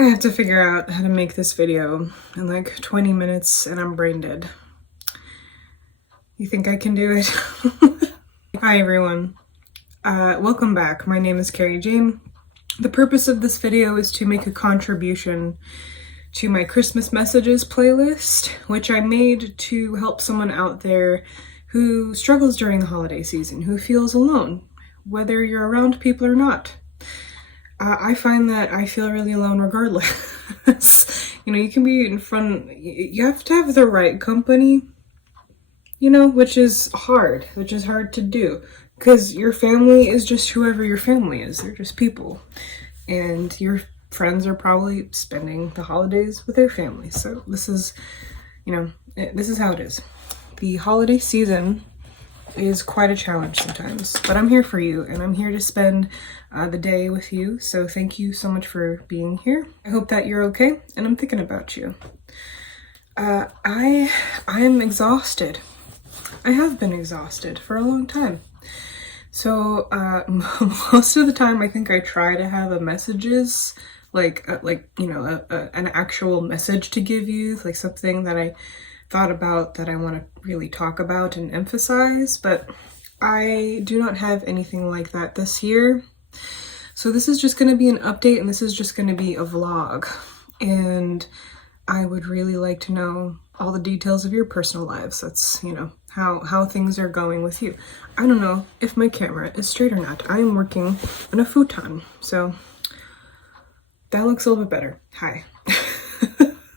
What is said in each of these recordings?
I have to figure out how to make this video in like 20 minutes and I'm brain dead. You think I can do it? Hi everyone. Welcome back. My name is Carrie Jane. The purpose of this video is to make a contribution to my Christmas messages playlist, which I made to help someone out there who struggles during the holiday season, who feels alone, whether you're around people or not. I find that I feel really alone regardless. You can be in front, you have to have the right company, which is hard to do. Because your family is just whoever your family is. They're just people. And your friends are probably spending the holidays with their family. So this is, this is how it is. The holiday season is quite a challenge sometimes, but I'm here for you and I'm here to spend the day with you. So thank you so much for being here. I hope that you're okay and I'm thinking about you. I am exhausted. I have been exhausted for a long time. So most of the time I think I try to have a messages an actual message to give you, like something that I thought about that I want to really talk about and emphasize, but I do not have anything like that this year. So this is just going to be an update and this is just going to be a vlog. And I would really like to know all the details of your personal lives. That's, how things are going with you. I don't know if my camera is straight or not. I am working on a futon, so that looks a little bit better. Hi.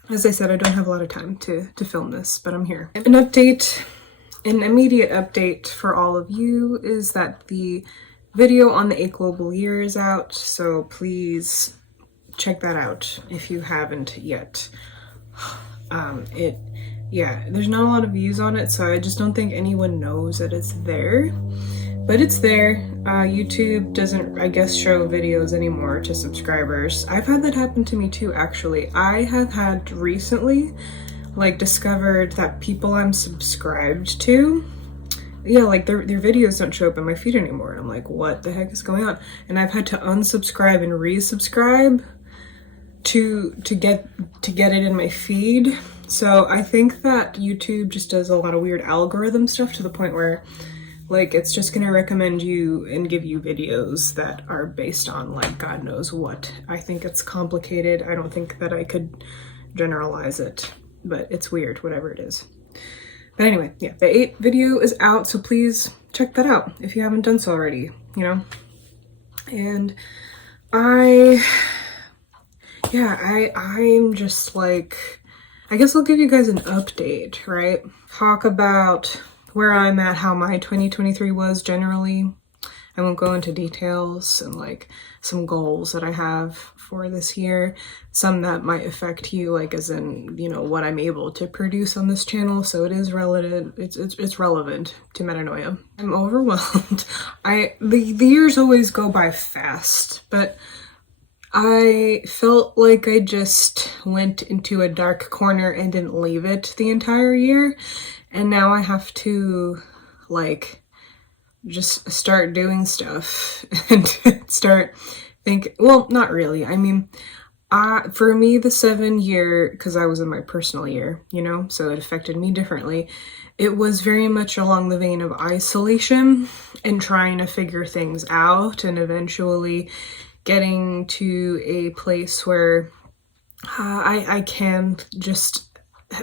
As I said, I don't have a lot of time to film this, but I'm here. An immediate update for all of you is that the video on the 8 global year is out, so please check that out if you haven't yet. There's not a lot of views on it, so I just don't think anyone knows that it's there. But it's there. YouTube doesn't, I guess, show videos anymore to subscribers. I've had that happen to me too, actually. I have had recently, discovered that people I'm subscribed to, their videos don't show up in my feed anymore. I'm like, what the heck is going on? And I've had to unsubscribe and resubscribe to get it in my feed. So I think that YouTube just does a lot of weird algorithm stuff to the point where it's just gonna recommend you and give you videos that are based on God knows what. I think it's complicated. I don't think that I could generalize it, but it's weird, whatever it is. But anyway, yeah, the 8 video is out, so please check that out if you haven't done so already, And I'm just I guess I'll give you guys an update, right? Talk about where I'm at, how my 2023 was generally. I won't go into details and some goals that I have for this year. Some that might affect you, as in, what I'm able to produce on this channel. So it is relevant. It's relevant to metanoia. I'm overwhelmed. The years always go by fast, but I felt like I just went into a dark corner and didn't leave it the entire year. And now I have to just start doing stuff and start thinking, well, not really. I mean, for me, the 7-year, because I was in my personal year, so it affected me differently. It was very much along the vein of isolation and trying to figure things out and eventually getting to a place where I can just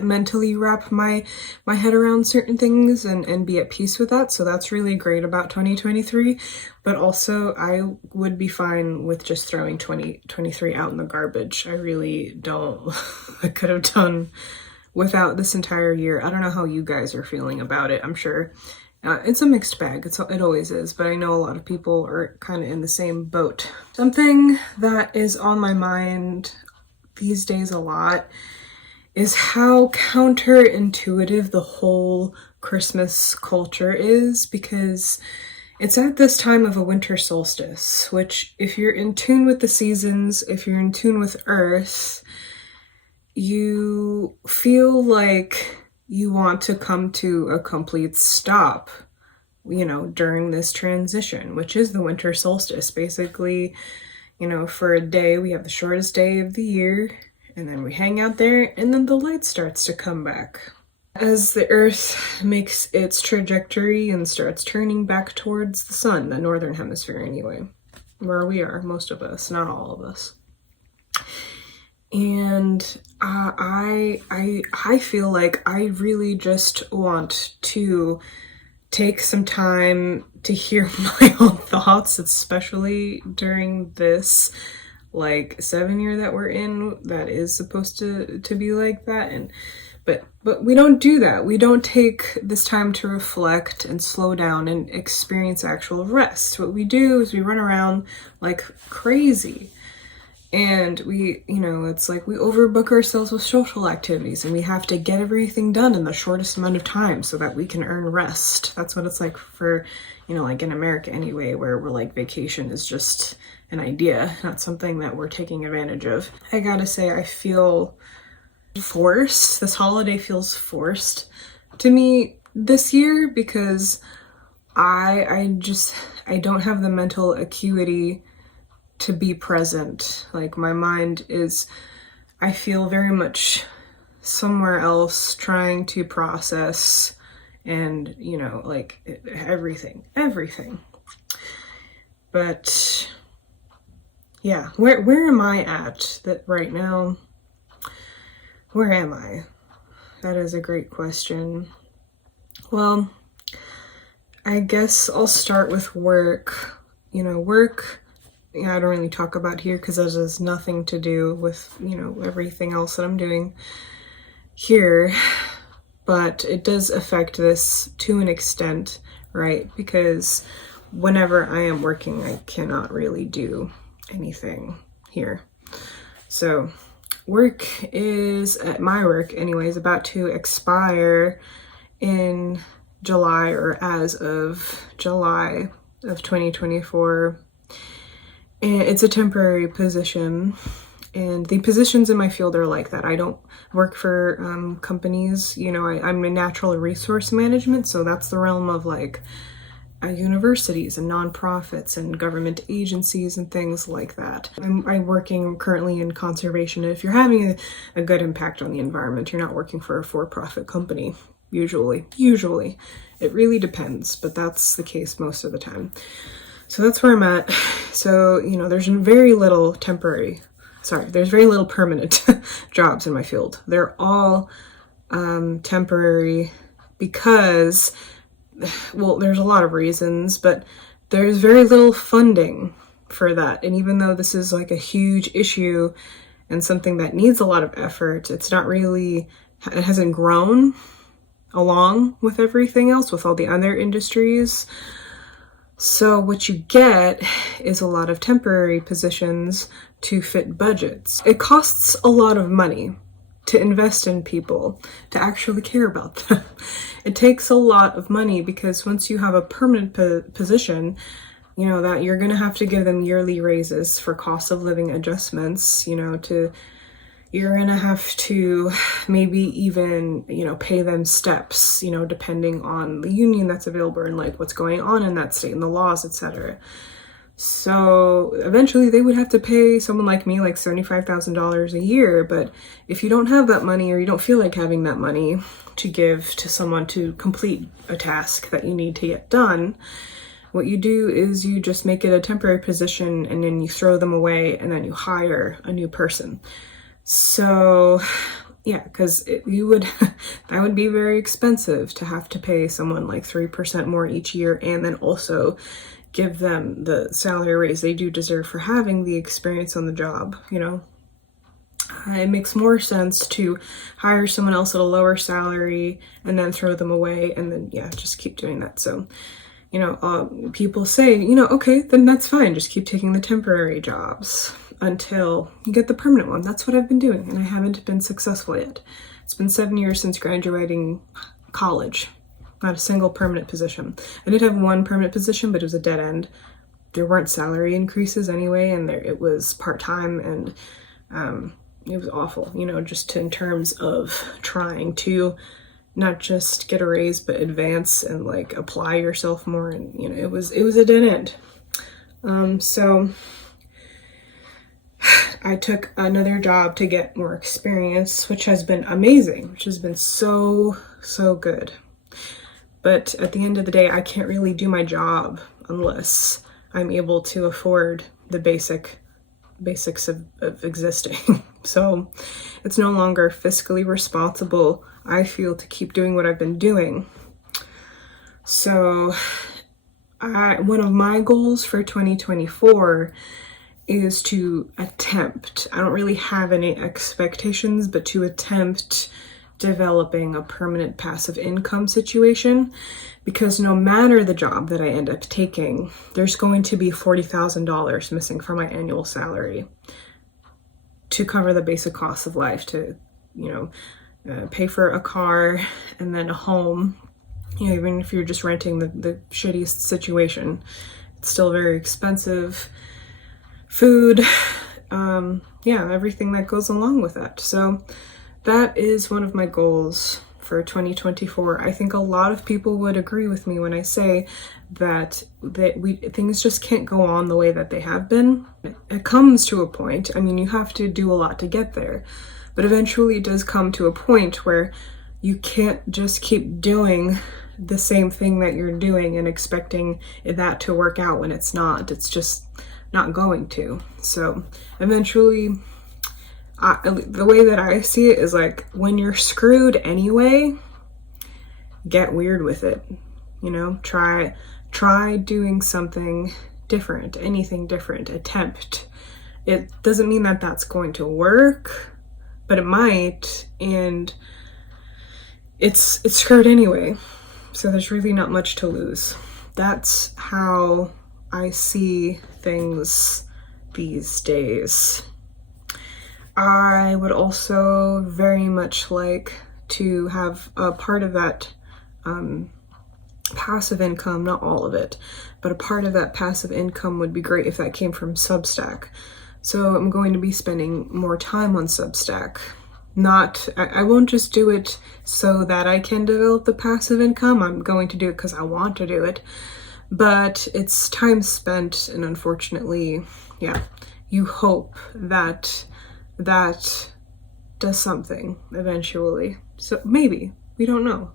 mentally wrap my head around certain things and be at peace with that. So that's really great about 2023. But also I would be fine with just throwing 2023 out in the garbage. I really don't. I could have done without this entire year. I don't know how you guys are feeling about it. I'm sure it's a mixed bag. It always is, but I know a lot of people are kind of in the same boat. Something that is on my mind these days a lot is how counterintuitive the whole Christmas culture is, because it's at this time of a winter solstice, which if you're in tune with the seasons, if you're in tune with Earth, you feel like you want to come to a complete stop, during this transition, which is the winter solstice. Basically, You know, for a day, we have the shortest day of the year, and then we hang out there, and then the light starts to come back. As the Earth makes its trajectory and starts turning back towards the sun, the northern hemisphere anyway, where we are, most of us, not all of us. And I feel like I really just want to take some time to hear my own thoughts, especially during this like 7 year that we're in that is supposed to be like that. And but we don't do that. We don't take this time to reflect and slow down and experience actual rest. What we do is we run around like crazy. And we, you know, it's like we overbook ourselves with social activities and we have to get everything done in the shortest amount of time so that we can earn rest. That's what it's like for, you know, like in America anyway, where we're like vacation is just an idea, not something that we're taking advantage of. I gotta say, I feel forced. This holiday feels forced to me this year because I don't have the mental acuity to be present. Like my mind is, I feel very much somewhere else trying to process and, you know, like everything. But yeah, where am I at that right now? Where am I? That is a great question. Well, I guess I'll start with work. You know, work, I don't really talk about here because that has nothing to do with, you know, everything else that I'm doing here. But it does affect this to an extent, right? Because whenever I am working, I cannot really do anything here. So work is, my work anyway, is about to expire in July, or as of July of 2024. And it's a temporary position. And the positions in my field are like that. I don't work for companies, you know, I'm in natural resource management. So that's the realm of like universities and nonprofits and government agencies and things like that. I'm working currently in conservation. And if you're having a good impact on the environment, you're not working for a for-profit company, usually. It really depends, but that's the case most of the time. So that's where I'm at. So, you know, there's very little permanent jobs in my field. They're all temporary because, well, there's a lot of reasons, but there's very little funding for that. And even though this is like a huge issue and something that needs a lot of effort, it hasn't grown along with everything else, with all the other industries. So what you get is a lot of temporary positions to fit budgets. It costs a lot of money to invest in people, to actually care about them. It takes a lot of money because once you have a permanent position, you know, that you're going to have to give them yearly raises for cost of living adjustments, you know, you're going to have to maybe even, you know, pay them steps, you know, depending on the union that's available and like what's going on in that state and the laws, etc. So eventually they would have to pay someone like me like $75,000 a year. But if you don't have that money, or you don't feel like having that money to give to someone to complete a task that you need to get done, what you do is you just make it a temporary position and then you throw them away and then you hire a new person. So yeah, because that would be very expensive to have to pay someone like 3% more each year and then also give them the salary raise they do deserve for having the experience on the job, you know. It makes more sense to hire someone else at a lower salary and then throw them away and then, yeah, just keep doing that. So, you know, people say, you know, okay, then that's fine. Just keep taking the temporary jobs until you get the permanent one. That's what I've been doing, and I haven't been successful yet. It's been 7 years since graduating college. Not a single permanent position. I did have one permanent position, but it was a dead end. There weren't salary increases anyway, and it was part-time, and it was awful, you know, just in terms of trying to not just get a raise, but advance and like apply yourself more. And, you know, it was a dead end. So I took another job to get more experience, which has been amazing, which has been so, so good. But at the end of the day, I can't really do my job unless I'm able to afford the basics of existing. So it's no longer fiscally responsible, I feel, to keep doing what I've been doing. So one of my goals for 2024 is to attempt, I don't really have any expectations, but to attempt developing a permanent passive income situation, because no matter the job that I end up taking, there's going to be $40,000 missing from my annual salary to cover the basic costs of life, to, pay for a car and then a home. Even if you're just renting the shittiest situation, it's still very expensive. Food, everything that goes along with that. So that is one of my goals for 2024. I think a lot of people would agree with me when I say that things just can't go on the way that they have been. It comes to a point, you have to do a lot to get there, but eventually it does come to a point where you can't just keep doing the same thing that you're doing and expecting that to work out when it's not. It's just not going to. So eventually, the way that I see it is like, when you're screwed anyway, get weird with it. Try doing something different, anything different, attempt. It doesn't mean that that's going to work, but it might, and it's screwed anyway. So there's really not much to lose. That's how I see things these days. I would also very much like to have a part of that passive income, not all of it, but a part of that passive income would be great if that came from Substack. So I'm going to be spending more time on Substack. I won't just do it so that I can develop the passive income. I'm going to do it because I want to do it. But it's time spent, and unfortunately, you hope that does something eventually. So maybe, we don't know.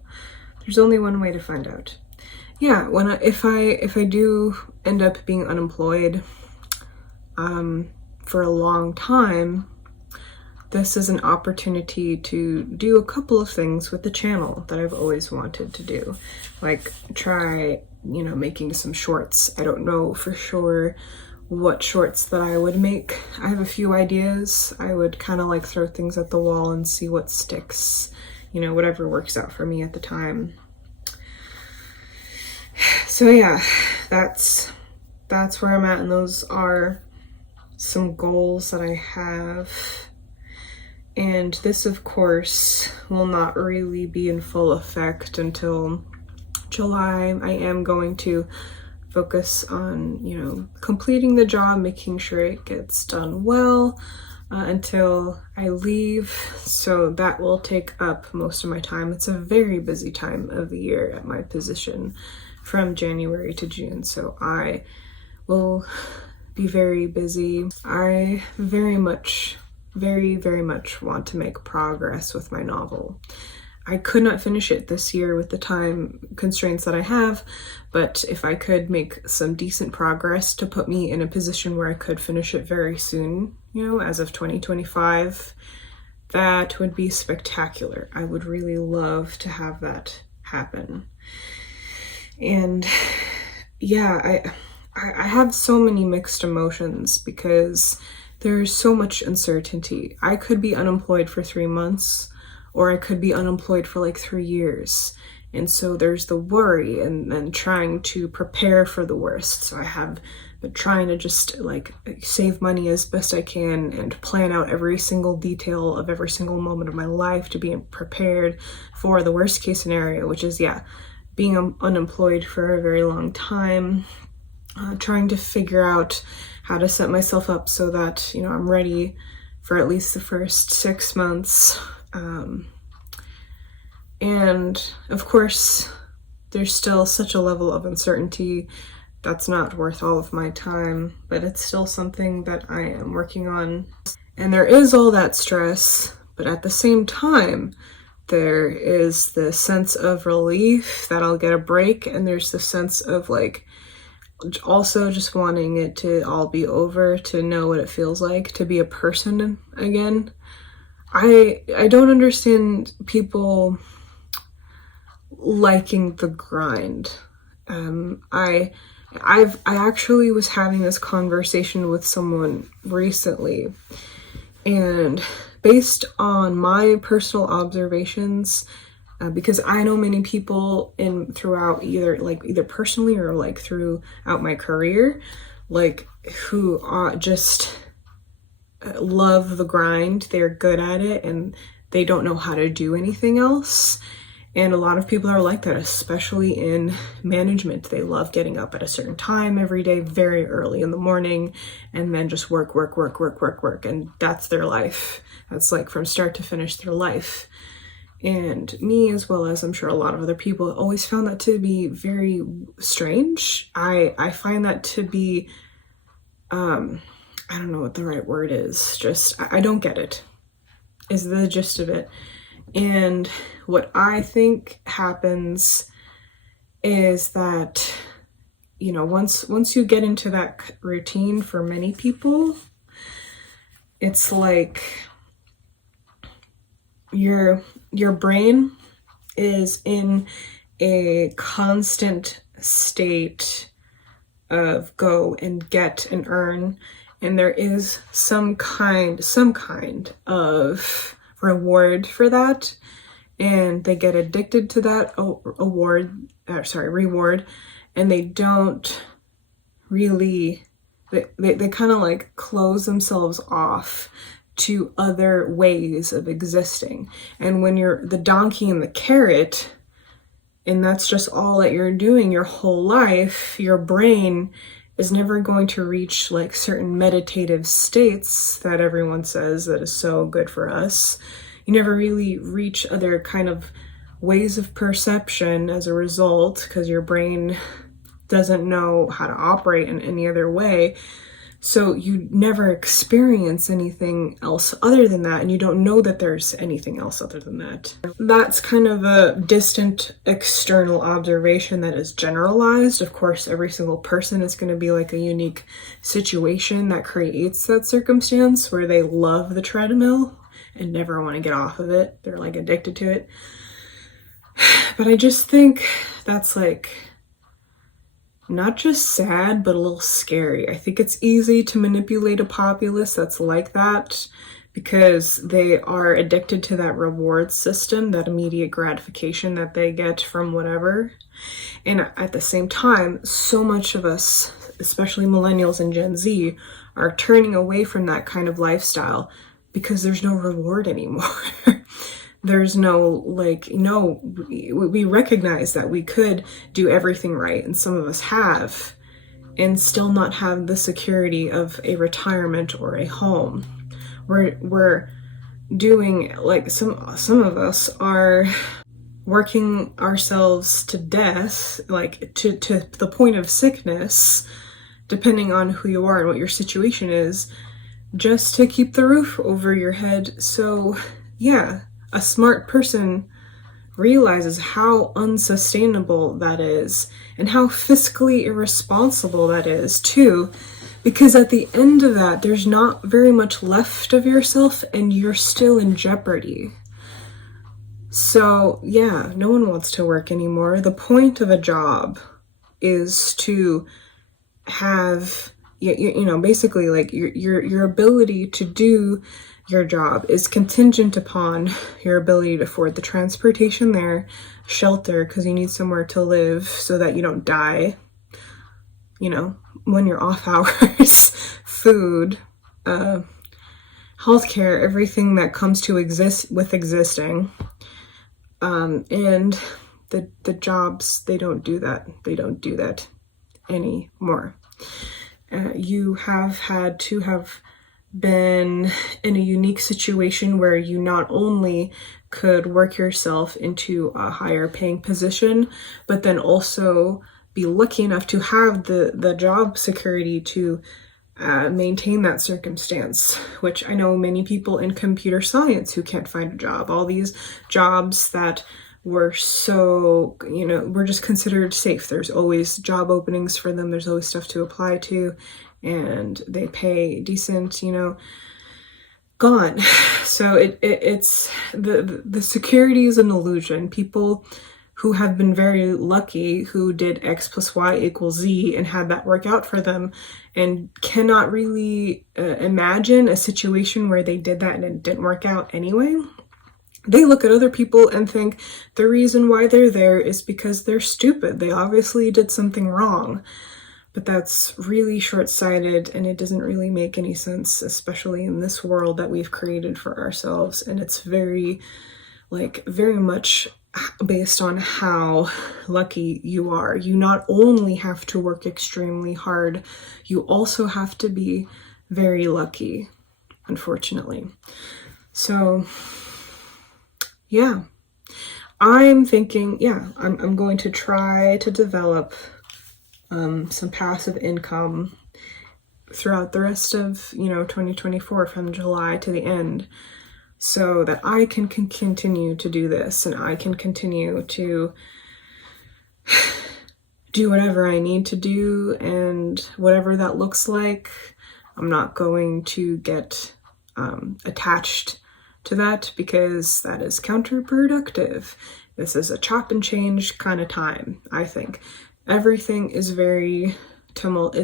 There's only one way to find out. If I do end up being unemployed for a long time, this is an opportunity to do a couple of things with the channel that I've always wanted to do. Like try, making some shorts. I don't know for sure what shorts that I would make. I have a few ideas. I would kind of like throw things at the wall and see what sticks, whatever works out for me at the time. So that's where I'm at, and those are some goals that I have. And this, of course, will not really be in full effect until July. I am going to focus on, completing the job, making sure it gets done well until I leave. So that will take up most of my time. It's a very busy time of the year at my position from January to June. So I will be very busy. I very, very much want to make progress with my novel. I could not finish it this year with the time constraints that I have, but if I could make some decent progress to put me in a position where I could finish it very soon, as of 2025, that would be spectacular. I would really love to have that happen. And I have so many mixed emotions because there's so much uncertainty. I could be unemployed for 3 months, or I could be unemployed for like 3 years. And so there's the worry and trying to prepare for the worst. So I have been trying to just like save money as best I can and plan out every single detail of every single moment of my life to be prepared for the worst case scenario, which is, being unemployed for a very long time. Trying to figure out how to set myself up so that, I'm ready for at least the first 6 months. And of course, there's still such a level of uncertainty that's not worth all of my time, but it's still something that I am working on. And there is all that stress, but at the same time, there is the sense of relief that I'll get a break, and there's the sense of like also just wanting it to all be over, to know what it feels like to be a person again. I don't understand people liking the grind. I actually was having this conversation with someone recently, and based on my personal observations, because I know many people throughout either personally or like throughout my career, like who just love the grind. They're good at it and they don't know how to do anything else. And a lot of people are like that, especially in management. They love getting up at a certain time every day, very early in the morning, and then just work. And that's their life. That's like from start to finish their life. And me, as well as I'm sure a lot of other people, always found that to be very strange. I find that to be, I don't know what the right word is. Just, I don't get it, is the gist of it. And what I think happens is that, you know, once you get into that routine, for many people, it's like your brain is in a constant state of go and get and earn, and there is some kind of reward for that, and they get addicted to that reward, and they don't really, they kind of like close themselves off to other ways of existing. And when you're the donkey and the carrot, and that's just all that you're doing your whole life, your brain is never going to reach like certain meditative states that everyone says that is so good for us. You never really reach other kind of ways of perception as a result, because your brain doesn't know how to operate in any other way. So you never experience anything else other than that, and you don't know that there's anything else other than that. That's kind of a distant external observation that is generalized. Of course, every single person is going to be like a unique situation that creates that circumstance where they love the treadmill and never want to get off of it. They're like addicted to it. But I just think that's like not just sad, but a little scary. I think it's easy to manipulate a populace that's like that because they are addicted to that reward system, that immediate gratification that they get from whatever. And at the same time, so much of us, especially millennials and Gen Z, are turning away from that kind of lifestyle because there's no reward anymore. There's no, we recognize that we could do everything right, and some of us have, and still not have the security of a retirement or a home. We're doing, like, some of us are working ourselves to death, like to the point of sickness, depending on who you are and what your situation is, just to keep the roof over your head. So, yeah. A smart person realizes how unsustainable that is and how fiscally irresponsible that is too, because at the end of that, there's not very much left of yourself and you're still in jeopardy. So yeah, no one wants to work anymore. The point of a job is to have, basically like your ability to do your job is contingent upon your ability to afford the transportation there, shelter, because you need somewhere to live so that you don't die, when you're off hours, food, healthcare, everything that comes to exist with existing. And the jobs, they don't do that. They don't do that anymore. You have had to have been in a unique situation where you not only could work yourself into a higher paying position, but then also be lucky enough to have the job security to maintain that circumstance, which I know many people in computer science who can't find a job, all these jobs that were so, were just considered safe. There's always job openings for them. There's always stuff to apply to, and they pay decent, gone. So it's the security is an illusion. People who have been very lucky, who did X plus Y equals Z and had that work out for them, and cannot really imagine a situation where they did that and it didn't work out anyway. They look at other people and think the reason why they're there is because they're stupid. They obviously did something wrong. But that's really short-sighted, and it doesn't really make any sense, especially in this world that we've created for ourselves. And it's very much based on how lucky you are. You not only have to work extremely hard, you also have to be very lucky, unfortunately. So, yeah. I'm thinking, I'm going to try to develop some passive income throughout the rest of 2024 from July to the end, so that I can continue to do this, and I can continue to do whatever I need to do, and whatever that looks like. I'm not going to get attached to that, because that is counterproductive. This is a chop and change kind of time, I think. Everything is very tumult. I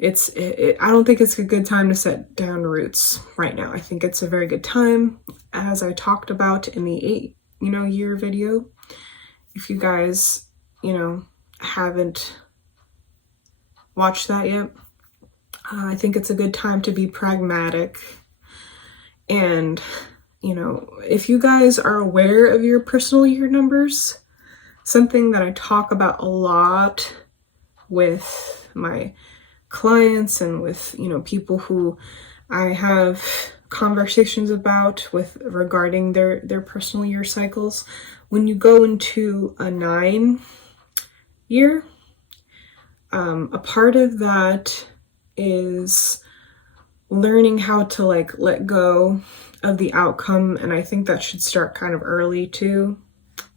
don't think it's a good time to set down roots right now. I think it's a very good time, as I talked about in the 8-year video. If you guys, haven't watched that yet, I think it's a good time to be pragmatic. And, if you guys are aware of your personal year numbers, something that I talk about a lot with my clients and with, people who I have conversations about regarding their personal year cycles. When you go into a 9 year, a part of that is learning how to let go of the outcome. And I think that should start kind of early too,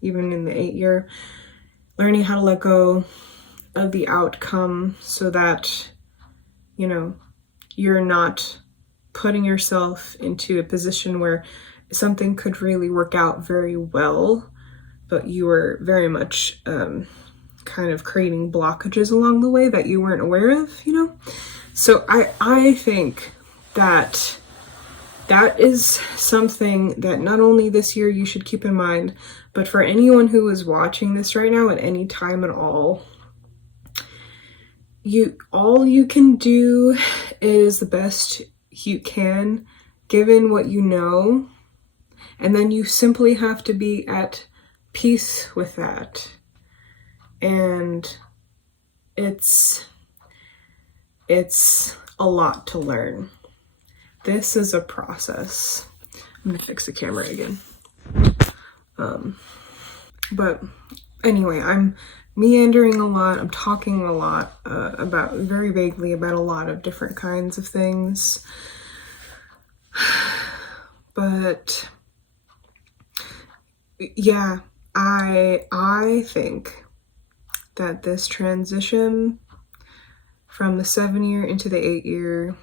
even in the 8 year, learning how to let go of the outcome, so that, you're not putting yourself into a position where something could really work out very well, but you were very much kind of creating blockages along the way that you weren't aware of, So I think that is something that not only this year you should keep in mind, but for anyone who is watching this right now at any time at all, all you can do is the best you can, given what you know, and then you simply have to be at peace with that. And it's a lot to learn. This is a process. I'm gonna fix the camera again. But anyway, I'm meandering a lot. I'm talking a lot about, very vaguely, about a lot of different kinds of things. But yeah, I think that this transition from the 7 year into the 8 year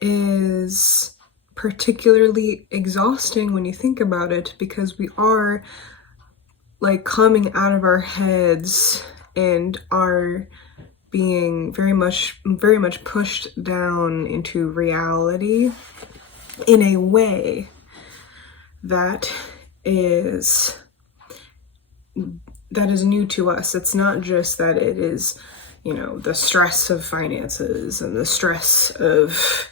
is particularly exhausting when you think about it, because we are coming out of our heads and are being very much pushed down into reality in a way that is new to us. It's not just that it is, the stress of finances and the stress of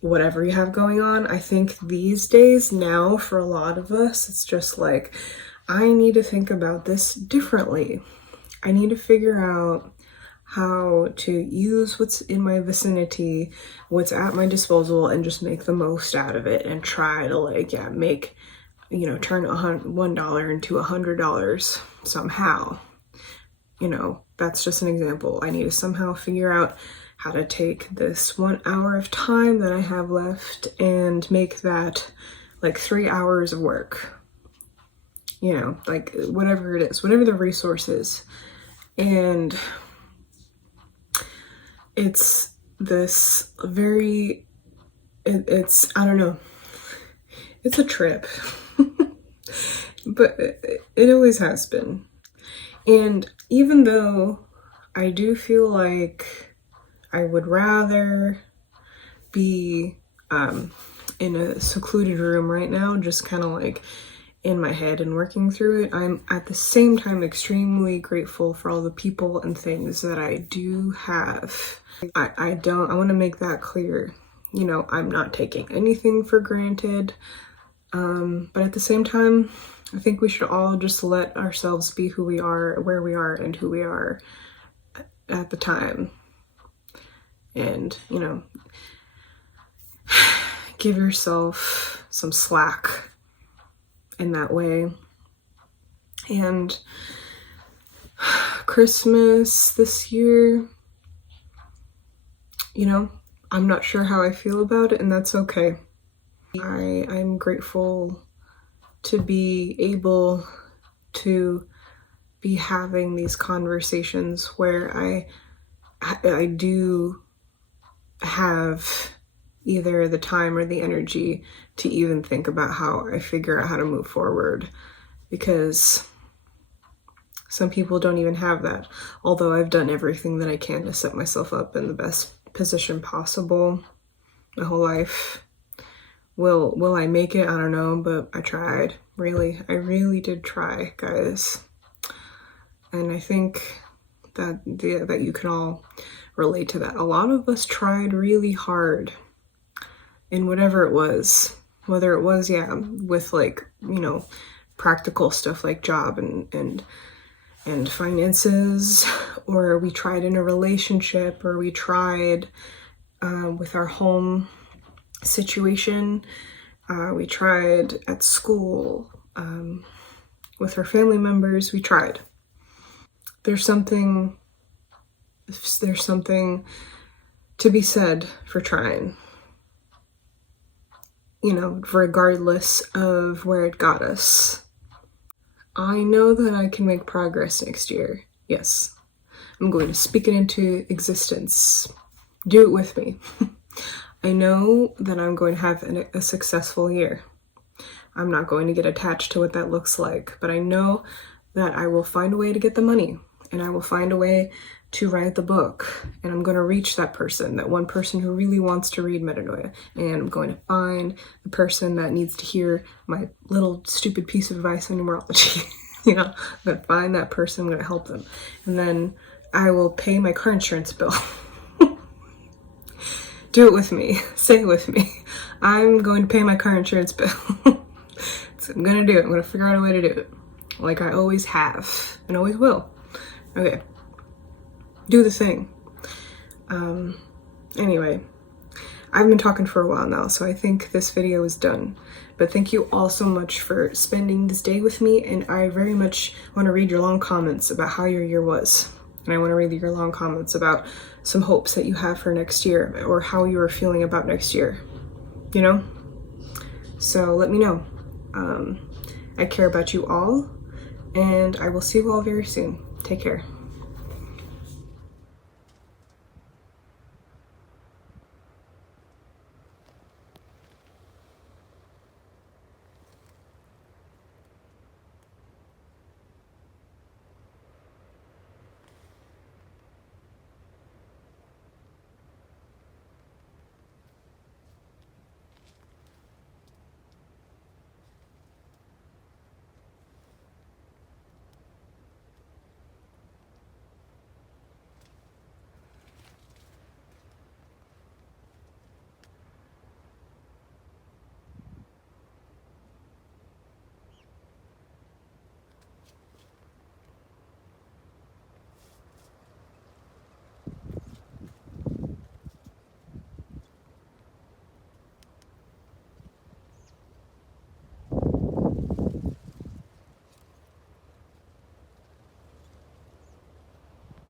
whatever you have going on. I think these days now, for a lot of us, it's just I need to think about this differently. I need to figure out how to use what's in my vicinity, what's at my disposal, and just make the most out of it, and try to make turn $1 into $100 somehow. That's just an example. I need to somehow figure out how to take this 1 hour of time that I have left and make that like 3 hours of work. Like whatever it is, whatever the resource is. And it's this it's I don't know, it's a trip. But it always has been. And even though I do feel like I would rather be in a secluded room right now, just kind of like in my head and working through it, I'm at the same time extremely grateful for all the people and things that I do have. I want to make that clear. I'm not taking anything for granted. But at the same time, I think we should all just let ourselves be who we are, where we are, and who we are at the time. And, give yourself some slack in that way. And Christmas this year, I'm not sure how I feel about it, and that's okay. I'm grateful to be able to be having these conversations where I do have either the time or the energy to even think about how I figure out how to move forward, because some people don't even have that. Although I've done everything that I can to set myself up in the best position possible my whole life. Will I make it? I don't know, but I tried. Really, I really did try, guys. And I think that you can all relate to that. A lot of us tried really hard in whatever it was, whether it was, with like, practical stuff like job and finances, or we tried in a relationship, or we tried with our home situation, we tried at school, with our family members, we tried. There's something to be said for trying, regardless of where it got us. I know that I can make progress next year. Yes, I'm going to speak it into existence. Do it with me. I know that I'm going to have a successful year. I'm not going to get attached to what that looks like, but I know that I will find a way to get the money, and I will find a way to write the book, and I'm going to reach that person, that one person who really wants to read Metanoia, and I'm going to find the person that needs to hear my little stupid piece of advice on numerology. I'm going to find that person, I'm going to help them, and then I will pay my car insurance bill. Do it with me. Say it with me. I'm going to pay my car insurance bill. So I'm going to do it. I'm going to figure out a way to do it. Like I always have and always will. Okay. Do the thing. Anyway, I've been talking for a while now, so I think this video is done. But thank you all so much for spending this day with me, and I very much want to read your long comments about how your year was. And I want to read your long comments about some hopes that you have for next year, or how you are feeling about next year, So let me know. I care about you all, and I will see you all very soon. Take care.